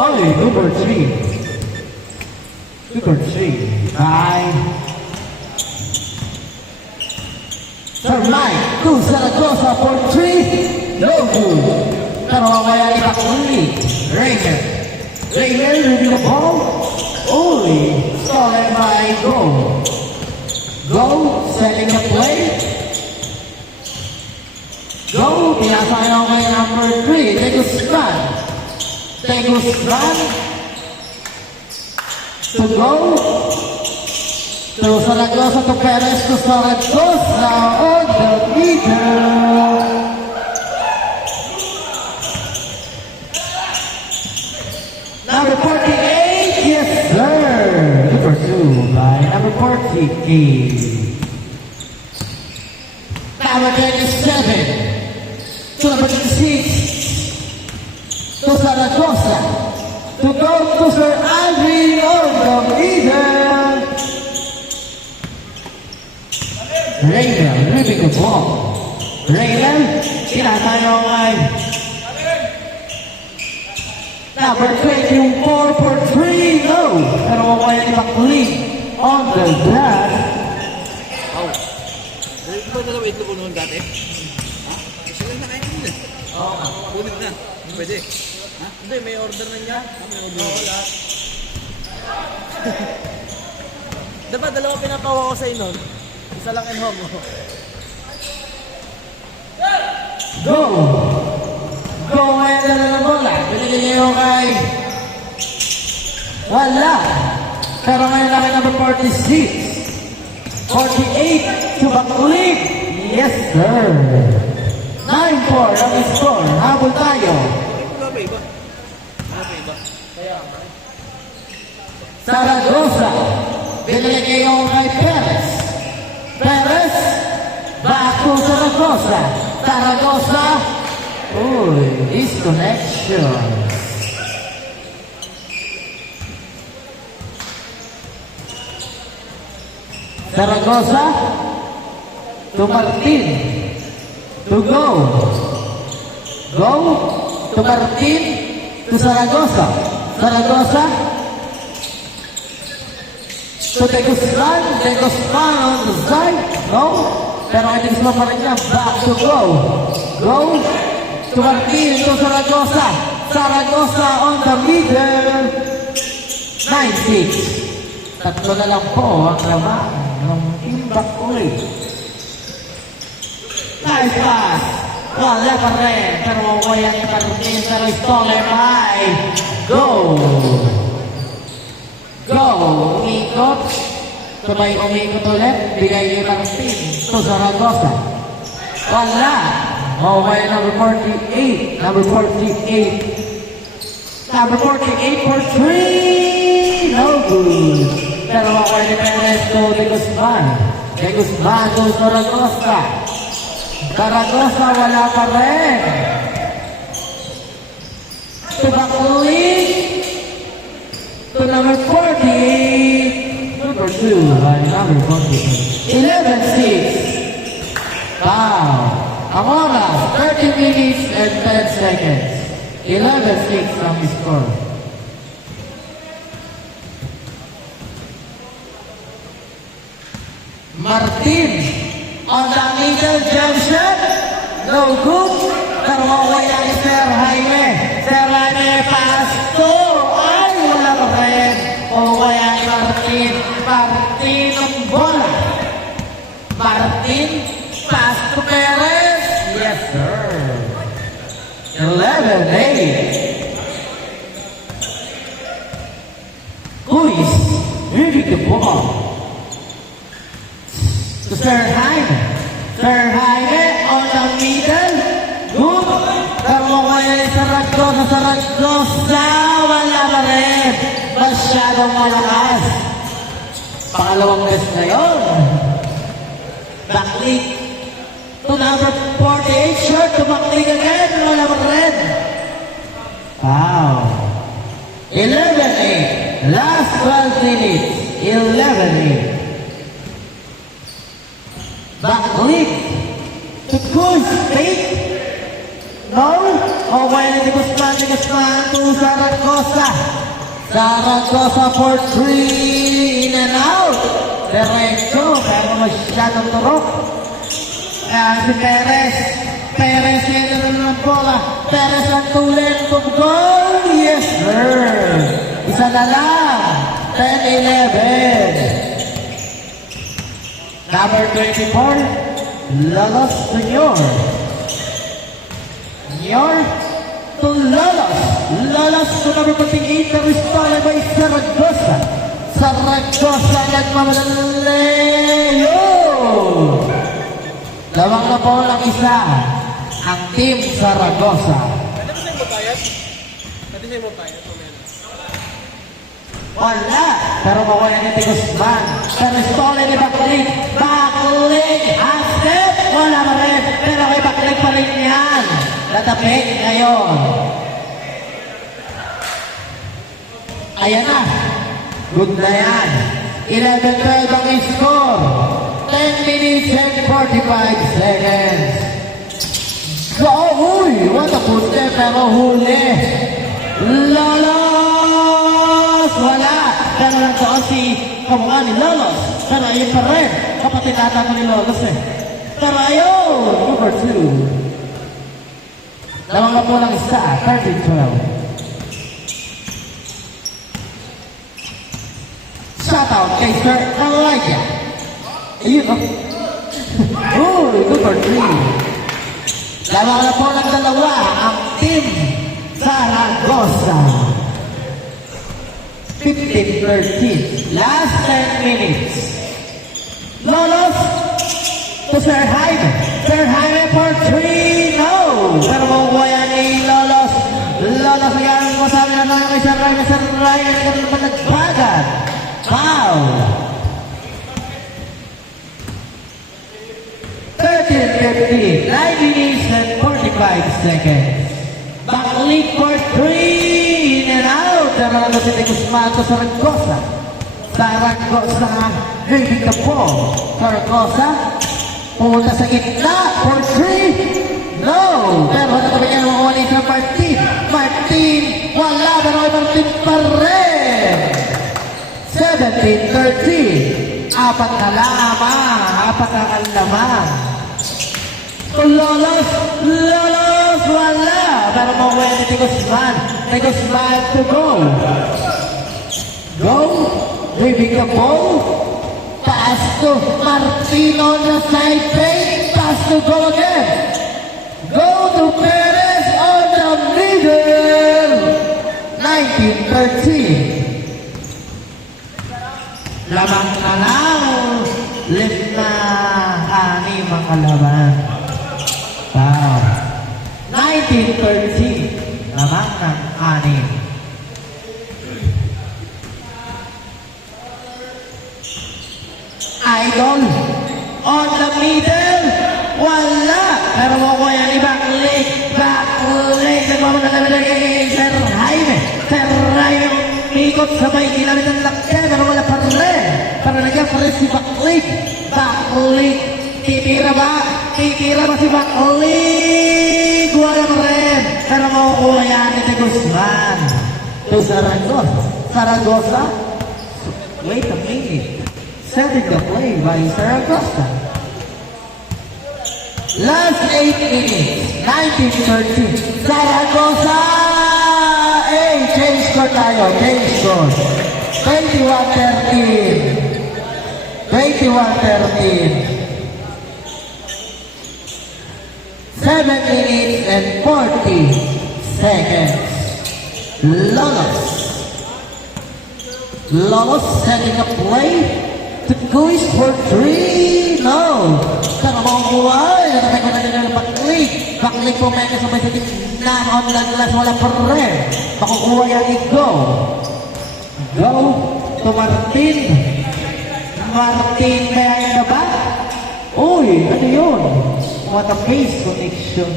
Only number 3. Number 3. Bye. Sir Mike, to Zaragoza for 3. No good. Pero kaya ipakuli. Ranger. Ranger with the ball. Only stolen by Go. Go, setting the play. Go, pinasayaw kay number 3. Tegus run. Tegus run. To Go. To Zaragoza, to Perez, to Zaragoza on the meter. Number 48, yes sir. Number 2 by number 48. Number 27 to number 26 to Zaragoza. To Go to Sir Aldrin on the meter. Raylan ripping the ball. Raylan, tinatayo ay number 24 for 3, no. Pero kaya ni McLean on the glass. Oh. Dahil ba dalawa ito ko noon dati? Ha? Gusto lang na kayo nila. Oo. Punit na. Pwede. Ha? Hindi, may order na niya. May order. Oo, lahat. Diba dalawa pinapawa ko sa inyo? Isa lang in home. Go! Go ngayon na ng bola. Binigyan niyo yung kay... Wala. Pero ngayon lang number 46. 48 to McLean. Yes, sir. 9-4 ang score. Habol tayo. Wala pa iba. Wala pa iba. Kaya nga. Zaragoza. Binigyan yung kay Perez. Perez. Back to Zaragoza. Zaragoza. Uy, disconnection. Zaragoza to Martin. To Go. Go to Martin to Zaragoza. Zaragoza to Tegusman. Tegusman on the side. No. Pero ay Tegusman pa rin niya. Back to Go. Go to Martin to Zaragoza. Zaragoza on the middle. 9-6. Tatlo na lang po ang laman ng imbak ulit. Nice pass. Wala pa rin. Pero kaya ni Martin. Pero stolen by Go. Go. Umikot. Sabay umikot ulit. Bigay ni Martin to Zaragoza. Wala. Okay, number 48. Number 48. Number 48 for 3. No good. Pero okay ni Perez to De Guzman. De Guzman to Zaragoza. Zaragoza wala pa rin. To McLean. To number 40. Number 2 by number 40. 11-6. Wow. Ang oras, 30 minutes and 10 seconds. 11-6 ang score. Martin on the middle jump shot. No good. Pero kaya ni Sir Jaime. Sir Jaime pass to. Ay, wala pa rin. O kaya ni Martin. Martin ang bola. Martin pass to Perez. Yes, sir. 11-8. Luis moving the ball to Sir Jaime. Sir Jaime on the middle. Good. Pero kaya ni Zaragoza. Zaragoza. Wala pa rin. Masyadong malakas. Pangalawang best na yun. Backlick to number 48. Short to backlick again. Wala pa rin. Wow. 11-8. Last 12 minutes. 11-8. Backlick to Cruz. Fake. No? Okay na si Guzman to Zaragoza. Zaragoza for 3, in and out. Diretso, pero masyadong turok. Si Perez. Perez yun ng bola. Perez ang tuloy to goal. Yes, sir. Isa na lang. 10-11. Number 24, Lolos Junior. Junior to Lolos. Lolos to number 28, Cristobal by Zaragoza. Zaragoza nagmamadali. Lawang na po lang isa ang Team Zaragoza. Pwede ba sa'yo magbayad? Pwede sa'yo magbayad? Wala. Pero makuha ni Guzman. Pero stolen ni Baklik. Baklik. Asset. Wala pa rin. Pero kay Baklik pa rin yan. Natapik ngayon. Ayan na. Good na yan. 11-12 ang score. 10 minutes and 45 seconds. So, uy. What a good step. Pero huli. Lolos! Wala! Pero nandoon si kamukha ni Lolos. Pero ayun pa rin. Kapatid ata ko ni Lolos eh. Pero ayun! Number 2. Lamang na po lang isa. 13-12. Shoutout kay Sir Elijah. Ayun oh. Uy! Number 3. Lamang na po lang dalawa ang Team Zaragoza. 15-13. Last 10 minutes. Lolos to Sir Jaime. Sir Jaime for 3. No! Pero makukuha yan ni Lolos. Lolos ang masabi na naman kay Sir Jaime. Sir Jaime na naman nagbagan. Foul. 13-15. 9 minutes and 45 seconds. Baklik for 3, in and out. Pero lang si Guzman to Zaragoza. Zaragoza, driving the ball. Zaragoza, pumunta sa gitna for 3. No! Pero natabi niya naman ulit sa Martin. Martin, wala. Pero kay Martin pa rin. 17-13. Apat na lamang. Apat na lamang. Lolos, Lolos, wala. Pero makuha ni Guzman. Guzman to go. Go. Driving the ball. Pass to Martin on the side plate. Pass to go again. Go to Perez on the middle. 19-13. Lamang na lang. 5-6 ang kalaban. Wow. 19-13. Lamang ng 6. Idol. On the middle. Wala. Pero makuha yan ni Baklik. Baklik. Nagmamadali kay Sir Jaime. Sir Jaime. Ikot sabay ilamit ang lakyan. Pero wala pa rin. Pero nagyan pa rin si Baklik. Baklik. Titira ba? Titira ba si Baklik? Wala pa rin. Pero makukuha yan ni Guzman. To Zaragoza. Zaragoza. Wait a minute. Setting the play by Zaragoza. Last 8 minutes. 19-13. Zaragoza! Hey, change score tayo. Change score. 21-13. 21-13. 7 minutes and 40 seconds. Lolos. Lolos setting a play. The goes for 3. No. Pero makukuha. Nakatay ko na nila ng Baklik. Baklik po may kasabay sa gitna. On the glass. Wala pa rin. Makukuha yan ni Go. Go to Martin. Martin, kaya yan na ba? Uy, ano yun? What a pace connection.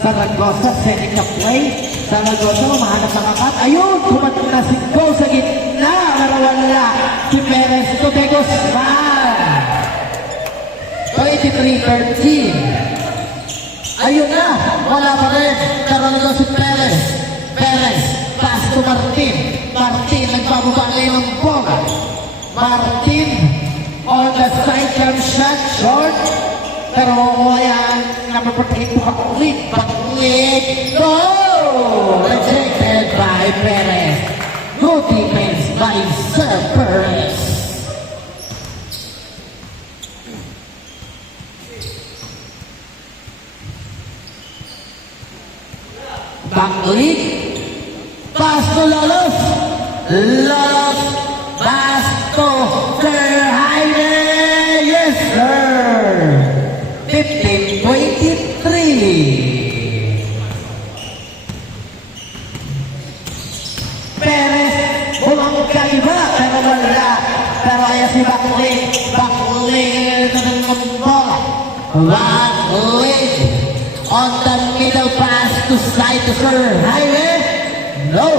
Zaragoza setting the play. Zaragoza mahanap ng akat. Ayun, kumatok na si Go sa gitna. Pero wala. Si Perez to Guzman. 23-13. Ayun na, wala pa rin. Karoon na si Perez. Perez, pass to Martin. Martin, nagpababa ngayon ng bola. Martin, on the side jump shot, short. Pero yan, number 48, Baklik. Baklik, go! Rejected by Perez. Good defense by Sir Perez. Baklik, pass to Lolos. Lolos, pass to Sir Jaime. Yes, sir. 15-23. Perez, bulang kaliba, pero wala. Pero ayan si Baklik. Baklik na ng bola. Baklik. On the middle pass to side to Sir Jaime. No.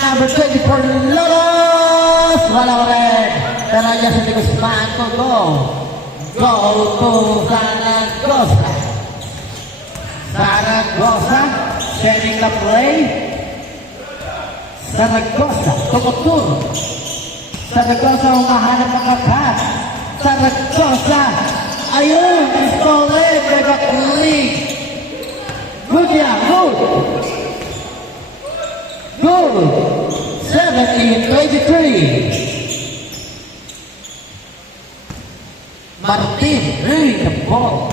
Number 24, Lolos. Wala ko rin. Pero yan sa Guzman to go. Go to Zaragoza. Zaragoza. Setting the play. Zaragoza. Tumutur. Zaragoza umahanap ng kapat. Zaragoza. Ayun. Stolen by Baklik. Good yan. Good. Good. 17-23. Martin read the ball.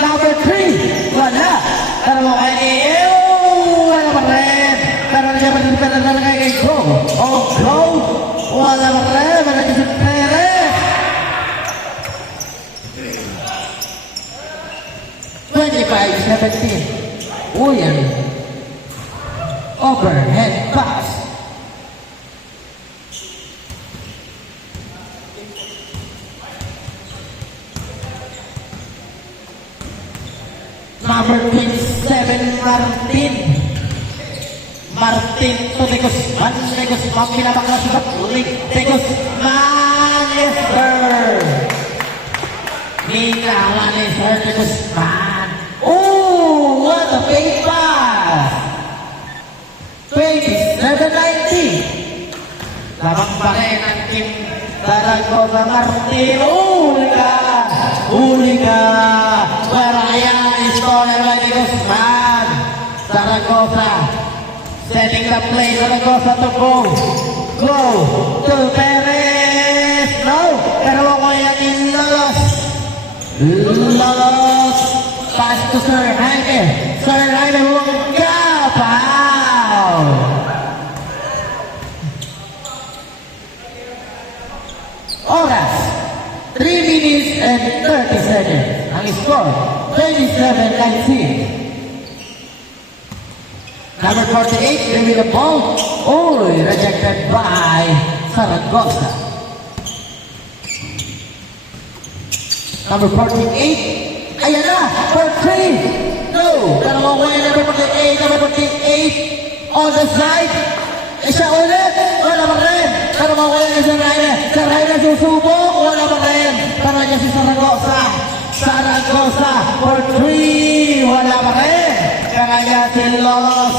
Number 3. Wala. Pero wala pa rin. Pero naman pa rin kay Go. Oh, Go. Wala pa rin. Wala si Perez. 25-17. Uyan. Overhead pass. Number 27, Martin. Martin to De Guzman. De Guzman, pinabakla si Baklik. De Guzman, yes sir. Hinala ni Sir De Guzman. Oh, what a big pass. 27-19. Labang pa rin ang Team Zaragoza. Martin, huli ka! Huli ka! Pero ayan, stolen by De Guzman. Zaragoza. Setting the play, Zaragoza to go. Go to Perez. No! Pero ako yan yung Lolos. Lolos. Pass to Sir Jaime. Sir Jaime, huwag ka! Foul! Oras, 3 minutes and 30 seconds. Ang score, 27-19. Number 48, give me the ball. Oh, rejected by Zaragoza. Number 48, ayan na, for 3. No, dalawang way, number 48, number 48. On the side, isa ulit, wala pa rin. Dalawang way na Sir Jaime. Sir Jaime susubok, wala pa rin. Para niya si Zaragoza. Zaragoza for 3, wala pa rin. Kaya si Lolos.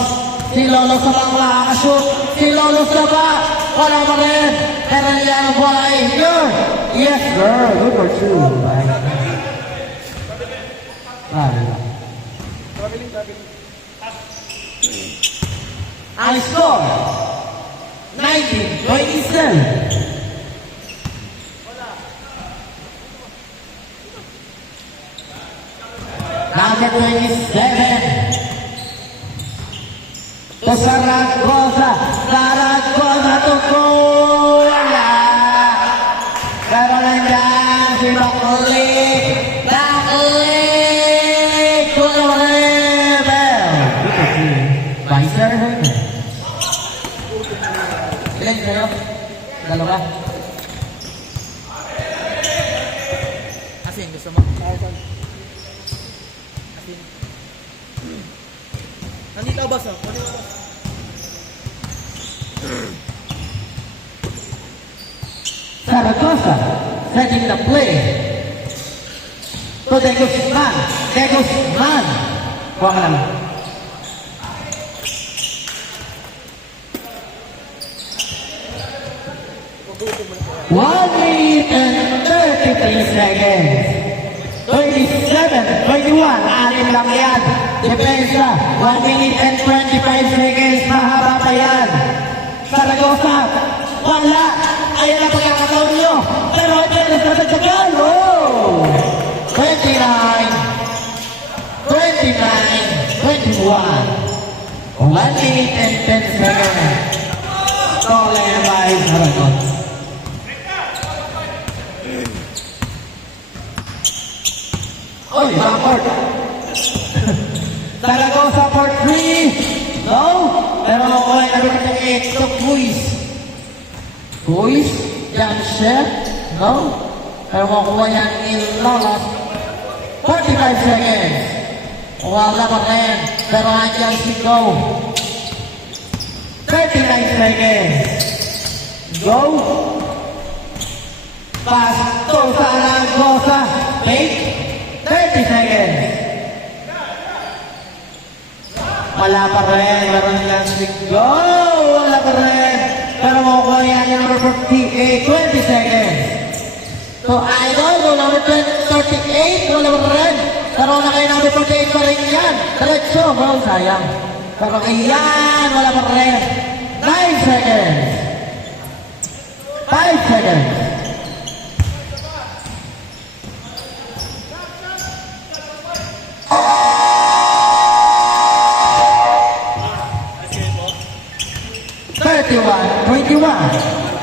Si Lolos na lang makakashoot. Si Lolos na ba? Wala pa rin. Pero niya ang bola ay yun. Yes, girl. Good for 2. Ang score, 19-27. Number 27. To Zaragoza. Zaragoza to Goya. Pero nandiyan si Baklik. Baklik. Wala pa rin. By Sir Jaime. Ilan kayo? Dalawa? Asin, gusto mo? Asin. Nandito ako, boss. Oh. Nandito ako, boss. Zaragoza setting the play. To De Guzman. De Guzman. Kuha ka lang. One minute and 33 seconds. 27, 21, anim lang yan. Depensa, 1 minute and 25 seconds. Mahaba pa yan. Zaragoza, wala. Ayan ang pagkakataon nyo. Pero ito yung nasasagsagan. Oh! 29, 29, 21. 1 minute and 10 seconds. Stolen by Zaragoza. Oy, backward. Zaragoza for 3. No? Pero makuha na rin ng 8 to Buis. Buis, jump shot. No? Pero makuha yan in Lolos. 45 seconds. Wala pa rin. Pero andyan si Go. 39 seconds. Go. Pass to Zaragoza. Fake. 30 seconds. Wala pa rin. Meron yan si Go. Wala pa rin. Pero makukuha yan yung number 48. 20 seconds. So, Idol, number 38. Wala pa rin. Pero na kayo number 48 pa rin yan. Diretso. Bro, sayang. Pero ayan, wala pa rin. 9 seconds. 5 seconds. Kasi po. 31, 21.